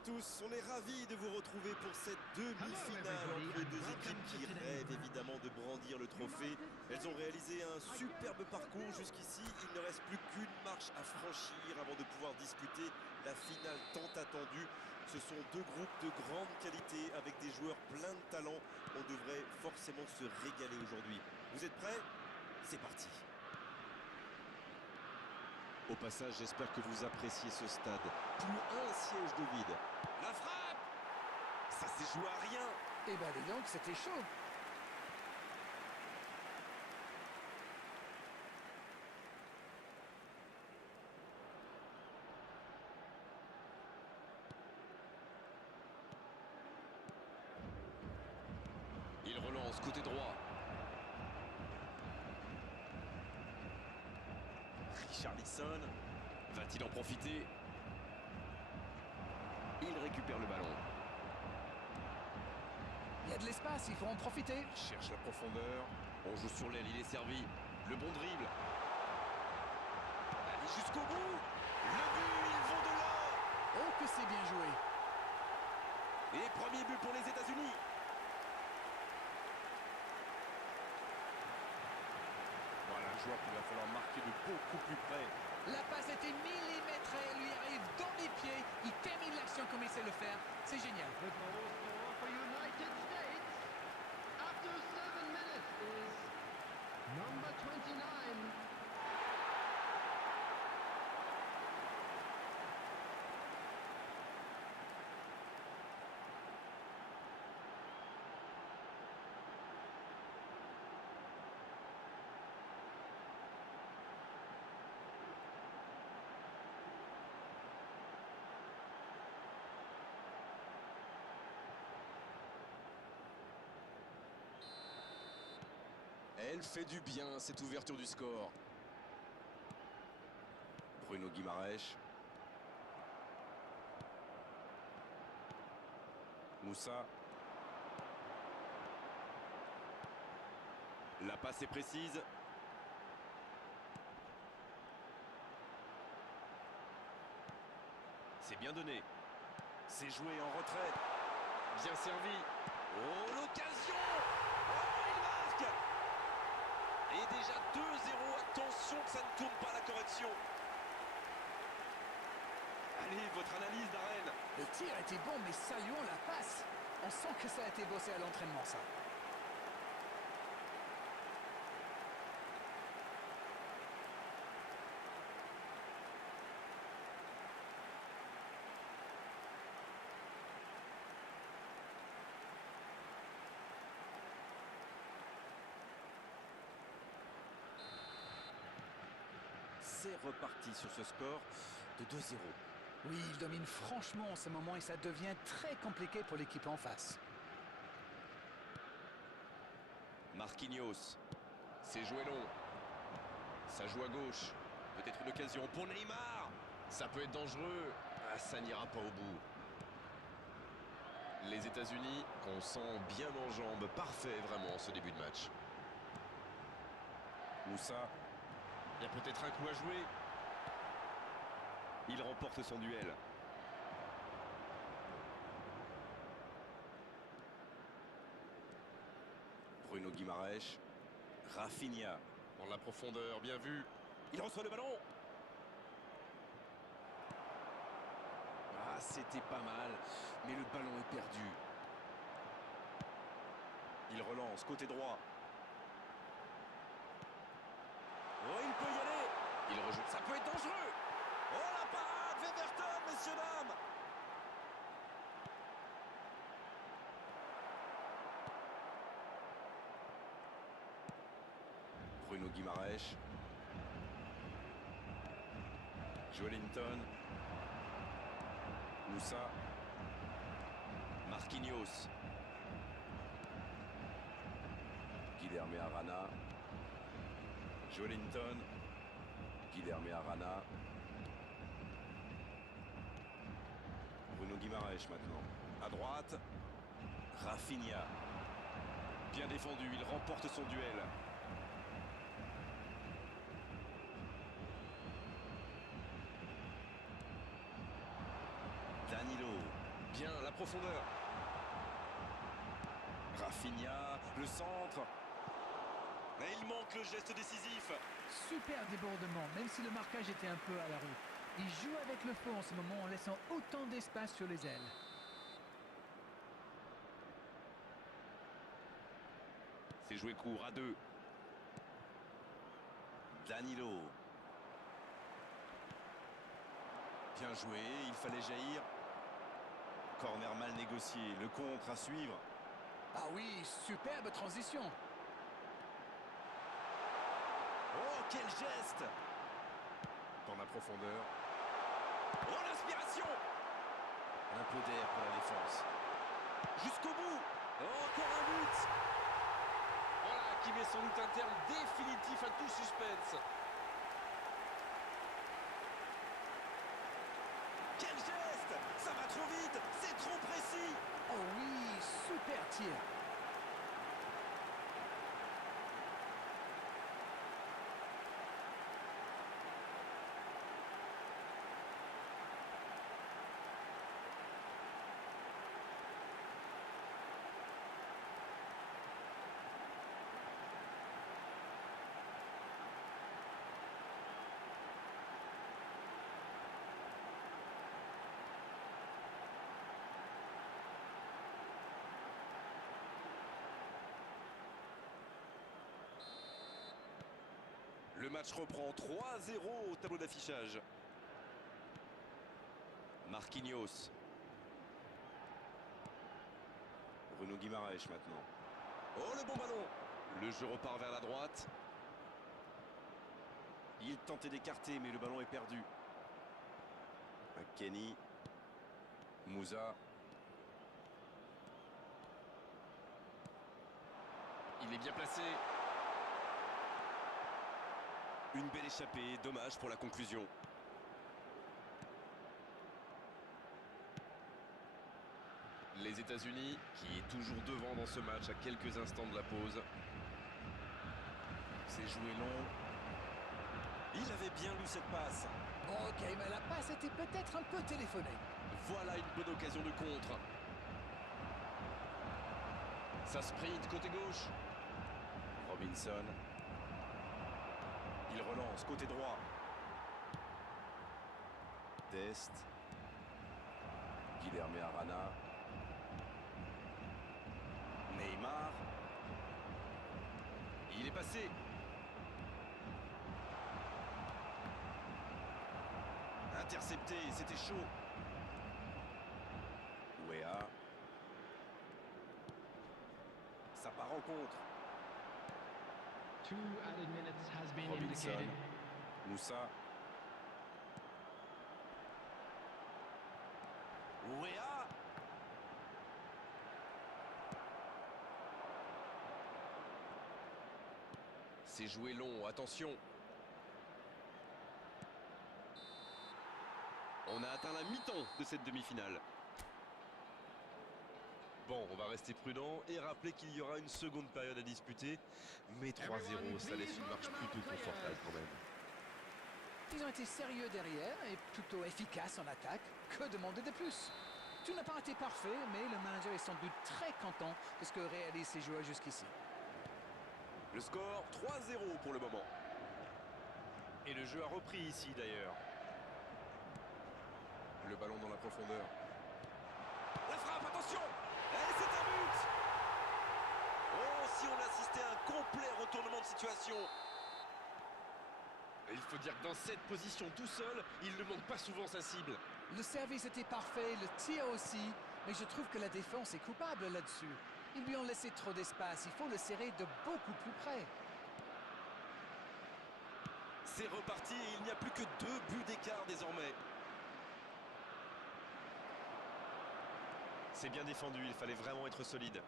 à tous, on est ravis de vous retrouver pour cette demi-finale entre deux équipes qui rêvent évidemment de brandir le trophée. Elles ont réalisé un superbe parcours jusqu'ici, il ne reste plus qu'une marche à franchir avant de pouvoir disputer la finale tant attendue. Ce sont deux groupes de grande qualité avec des joueurs pleins de talent. On devrait forcément se régaler aujourd'hui. Vous êtes prêts? C'est parti! Au passage, j'espère que vous appréciez ce stade. Plus un siège de vide. La frappe! Ça s'est joué à rien. Eh ben dis donc, c'était chaud. Il relance côté droit. Richarlison va-t-il en profiter? Il récupère le ballon. Il y a de l'espace, il faut en profiter. Cherche la profondeur. On joue sur l'aile, il est servi. Le bon dribble. Allez jusqu'au bout. Le but, ils vont de l'or. Oh que c'est bien joué. Et premier but pour les États-Unis. Voilà un joueur qu'il va falloir marquer de beaucoup plus près. La passe était millimétrée, elle lui arrive dans les pieds. Il termine l'action comme il sait le faire. C'est génial. The goal scorer for United States after 7 minutes is number 29. Elle fait du bien, cette ouverture du score. Bruno Guimaraes. Moussa. La passe est précise. C'est bien donné. C'est joué en retrait. Bien servi. Oh, l'occasion! Oh, il marque! Et déjà 2-0, attention que ça ne tourne pas la correction. Allez, votre analyse, Darren. Le tir était bon, mais saluons la passe. On sent que ça a été bossé à l'entraînement, ça. C'est reparti sur ce score de 2-0. Oui, il domine franchement en ce moment et ça devient très compliqué pour l'équipe en face. Marquinhos. C'est joué long. Ça joue à gauche. Peut-être une occasion pour Neymar. Ça peut être dangereux. Ah, ça n'ira pas au bout. Les États-Unis qu'on sent bien en jambes. Parfait vraiment ce début de match. Moussa. Il y a peut-être un coup à jouer. Il remporte son duel. Bruno Guimaraes. Rafinha. Dans la profondeur, bien vu. Il reçoit le ballon. Ah, c'était pas mal, mais le ballon est perdu. Il relance, côté droit. Oh, il peut y aller. Il rejoue. Ça peut être dangereux. Oh, la parade, Weverton, messieurs, dames. Bruno Guimaraes. Joelinton. Moussa. Marquinhos. Guilherme Arana. Joelinton. Guilherme Arana. Bruno Guimaraes maintenant. À droite. Rafinha. Bien défendu, il remporte son duel. Danilo. Bien, la profondeur. Rafinha, le centre. Et il manque le geste décisif. Super débordement, même si le marquage était un peu à la rue. Il joue avec le feu en ce moment en laissant autant d'espace sur les ailes. C'est joué court à 2. Danilo. Bien joué, il fallait jaillir. Corner mal négocié, le contre à suivre. Ah oui, superbe transition. Oh, quel geste! Dans la profondeur. Oh, l'inspiration! Un peu d'air pour la défense. Jusqu'au bout! Oh, encore un but! Voilà, qui met sans doute un terme définitif à tout suspense. Quel geste! Ça va trop vite! C'est trop précis! Oh oui, super tir. Le match reprend 3-0 au tableau d'affichage. Marquinhos. Bruno Guimaraes maintenant. Oh, le bon ballon! Le jeu repart vers la droite. Il tentait d'écarter, mais le ballon est perdu. Kenny. Moussa. Il est bien placé. Une belle échappée, dommage pour la conclusion. Les États-Unis, qui est toujours devant dans ce match à quelques instants de la pause. C'est joué long. Il avait bien lu cette passe. Ok, mais la passe était peut-être un peu téléphonée. Voilà une bonne occasion de contre. Ça sprint côté gauche. Robinson. Il relance côté droit. Dest. Guilherme Arana. Neymar. Il est passé. Intercepté, c'était chaud. Ouéa. Ça part en contre. 2 added minutes has been Robinson. indicated. Moussa. Ouéa. C'est joué long, attention. On a atteint la mi-temps de cette demi-finale. Bon, on va rester prudent et rappeler qu'il y aura une seconde période à disputer. Mais 3-0, ça laisse une marche plutôt confortable quand même. Ils ont été sérieux derrière et plutôt efficaces en attaque. Que demander de plus? Tout n'a pas été parfait, mais le manager est sans doute très content de ce que réalisent ses joueurs jusqu'ici. Le score 3-0 pour le moment. Et le jeu a repris ici d'ailleurs. Le ballon dans la profondeur. La frappe, attention! Et c'est un but! Oh, si on assistait à un complet retournement de situation. Il faut dire que dans cette position tout seul, il ne manque pas souvent sa cible. Le service était parfait, le tir aussi, mais je trouve que la défense est coupable là-dessus. Ils lui ont laissé trop d'espace, il faut le serrer de beaucoup plus près. C'est reparti et il n'y a plus que 2 buts d'écart désormais. C'est bien défendu, il fallait vraiment être solide.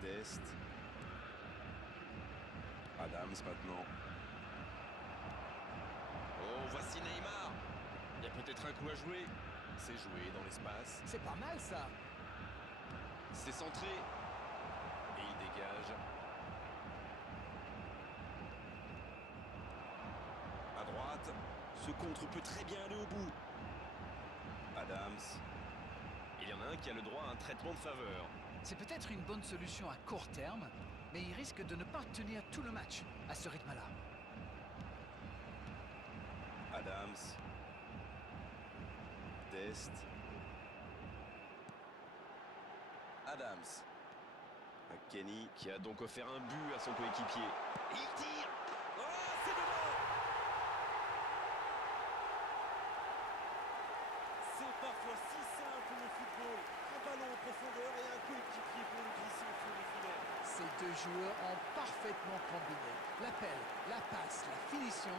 Dest. Adams maintenant. Oh, voici Neymar. Il y a peut-être un coup à jouer. C'est joué dans l'espace. C'est pas mal ça. C'est centré. Et il dégage. À droite. Ce contre peut très bien aller au bout. Adams. Il y en a un qui a le droit à un traitement de faveur. C'est peut-être une bonne solution à court terme, mais il risque de ne pas tenir tout le match à ce rythme-là. Adams. Dest. Adams. Kenny. Qui a donc offert un but à son coéquipier. Il tire. Oh, c'est dedans. C'est parfois si simple le football. Un ballon en profondeur et un coéquipier pour le glisser au fond du filet. Ces deux joueurs ont parfaitement combiné. L'appel, la passe, la finition,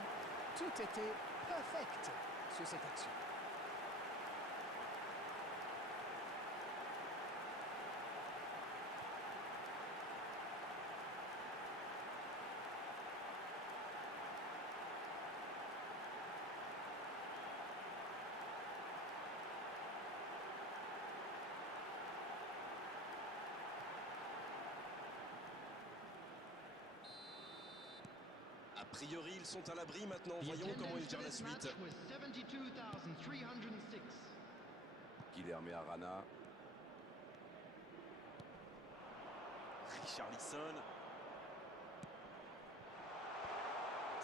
tout était perfect sur cette action. A priori, ils sont à l'abri maintenant. The Voyons comment ils attendance gèrent for la this match suite. was 72,306. Guilherme Arana. Richarlison.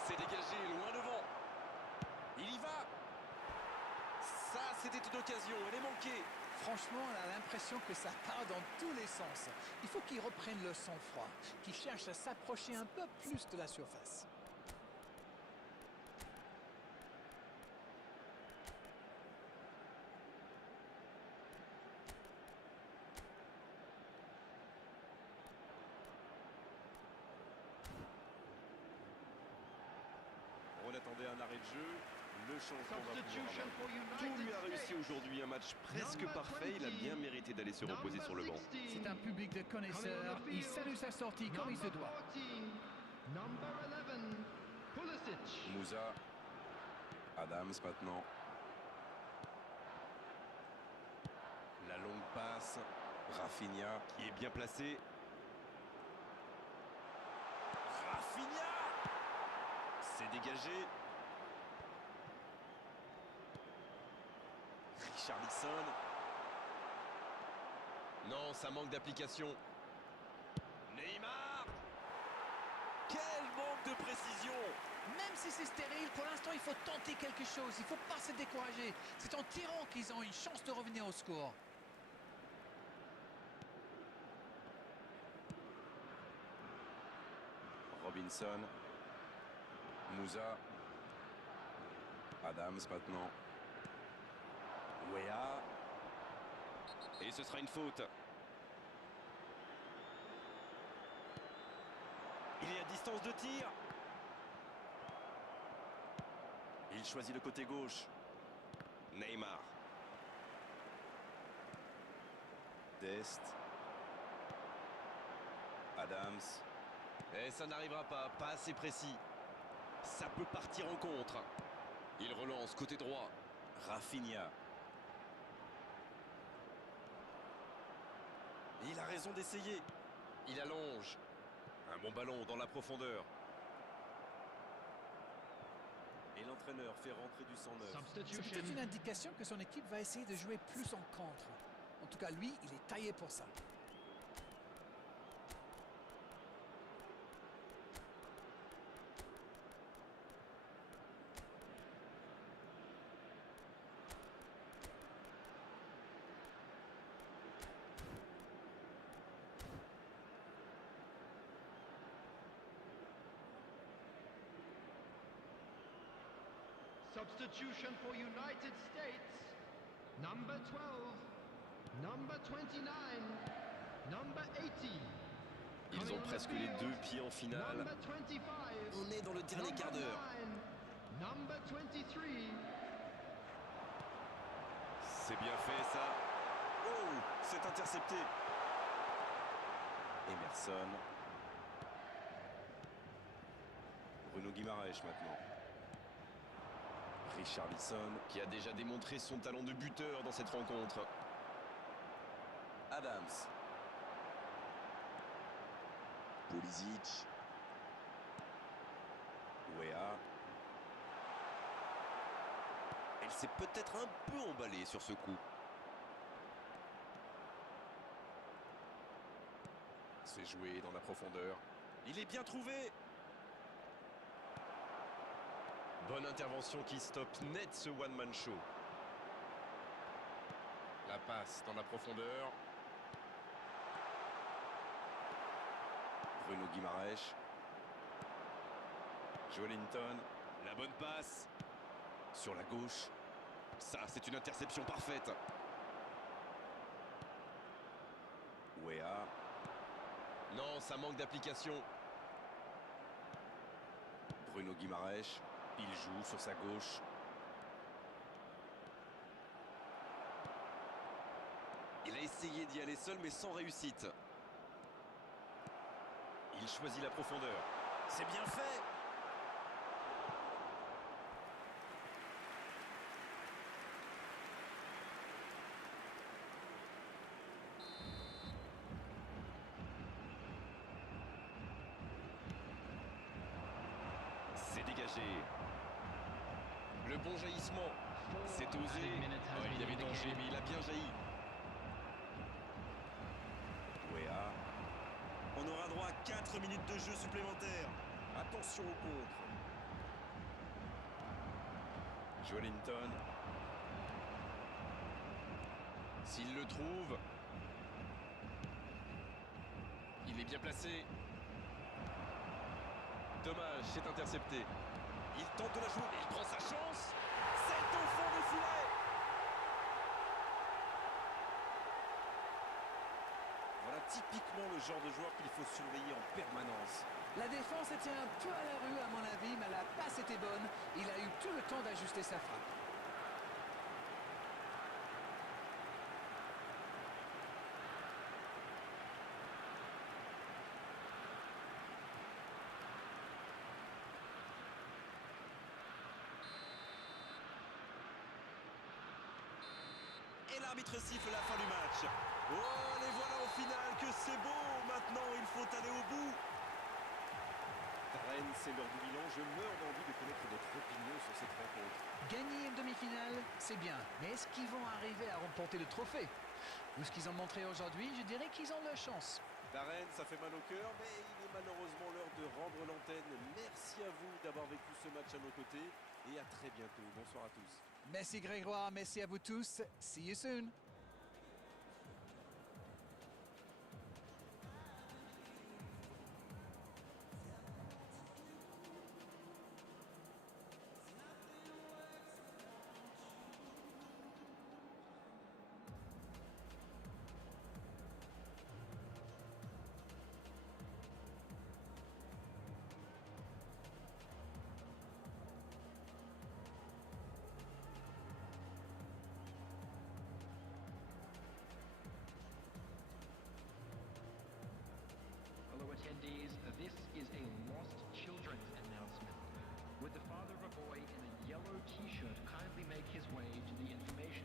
C'est dégagé, loin devant. Il y va. Ça, c'était une occasion. Elle est manquée. Franchement, on a l'impression que ça part dans tous les sens. Il faut qu'ils reprennent le sang-froid, qu'ils cherchent à s'approcher un peu plus de la surface. On attendait un arrêt de jeu. Le changement va Substitution pouvoir for avoir. Tout lui a United réussi States. aujourd'hui. Un match presque Number parfait. Il a 20. bien mérité d'aller se reposer sur le banc. C'est un public de connaisseurs, il salue sa sortie comme il se doit. Number 11, Pulisic. Moussa. Adams maintenant. La longue passe. Rafinha qui est bien placé. Rafinha. C'est dégagé. Richarlison. Non, ça manque d'application. Neymar. Quel manque de précision. Même si c'est stérile, pour l'instant, il faut tenter quelque chose. Il ne faut pas se décourager. C'est en tirant qu'ils ont une chance de revenir au score. Robinson. Moussa. Adams maintenant. Wea. Et ce sera une faute. Il est à distance de tir. Il choisit le côté gauche. Neymar. Dest. Adams. Et ça n'arrivera pas, pas assez précis. Ça peut partir en contre. Il relance côté droit. Rafinha. Il a raison d'essayer. Il allonge. Un bon ballon dans la profondeur. Et l'entraîneur fait rentrer du sang neuf. C'est peut-être une Substitution. indication que son équipe va essayer de jouer plus en contre. En tout cas, lui, il est taillé pour ça. Substitution for United States. Number 12, number 29, number 80. Ils ont presque les deux pieds en finale. Number 25. On est dans le dernier quart d'heure. Number 23. C'est bien fait ça. Oh, c'est intercepté. Emerson. Bruno Guimaraes maintenant. Richarlison. Qui a déjà démontré son talent de buteur dans cette rencontre. Adams. Pulisic. Wea. Elle s'est peut-être un peu emballée sur ce coup. C'est joué dans la profondeur. Il est bien trouvé. Bonne intervention qui stoppe net ce one-man show. La passe dans la profondeur. Bruno Guimaraes. Joelinton. La bonne passe. Sur la gauche. Ça, c'est une interception parfaite. Ouéa. Non, ça manque d'application. Bruno Guimaraes. Il joue sur sa gauche. Il a essayé d'y aller seul mais sans réussite. Il choisit la profondeur. C'est bien fait. C'est dégagé. Le bon jaillissement. C'est osé. Ouais, il y avait danger, mais il a bien jailli. Ouéa. On aura droit à 4 minutes de jeu supplémentaires. Attention au contre. Joelinton. S'il le trouve. Il est bien placé. Dommage, c'est intercepté. Il tente de la jouer. Il prend sa chance. C'est au fond du filet. Voilà typiquement le genre de joueur qu'il faut surveiller en permanence. La défense était un peu à la rue à mon avis, mais la passe était bonne. Il a eu tout le temps d'ajuster sa frappe. Et l'arbitre siffle la fin du match. Oh, les voilà au final, que c'est beau. Maintenant, il faut aller au bout. Rennes, c'est l'heure du bilan. Je meurs d'envie de connaître votre opinion sur cette rencontre. Gagner une demi-finale, c'est bien. Mais est-ce qu'ils vont arriver à remporter le trophée? Vu ce qu'ils ont montré aujourd'hui, je dirais qu'ils ont leur chance. Rennes, ça fait mal au cœur, mais il est malheureusement l'heure de rendre l'antenne. Merci à vous d'avoir vécu ce match à nos côtés. Et à très bientôt. Bonsoir à tous. Merci Grégoire, merci à vous tous. See you soon. Hello attendees, this is a lost children's announcement. Would the father of a boy in a yellow t-shirt kindly make his way to the information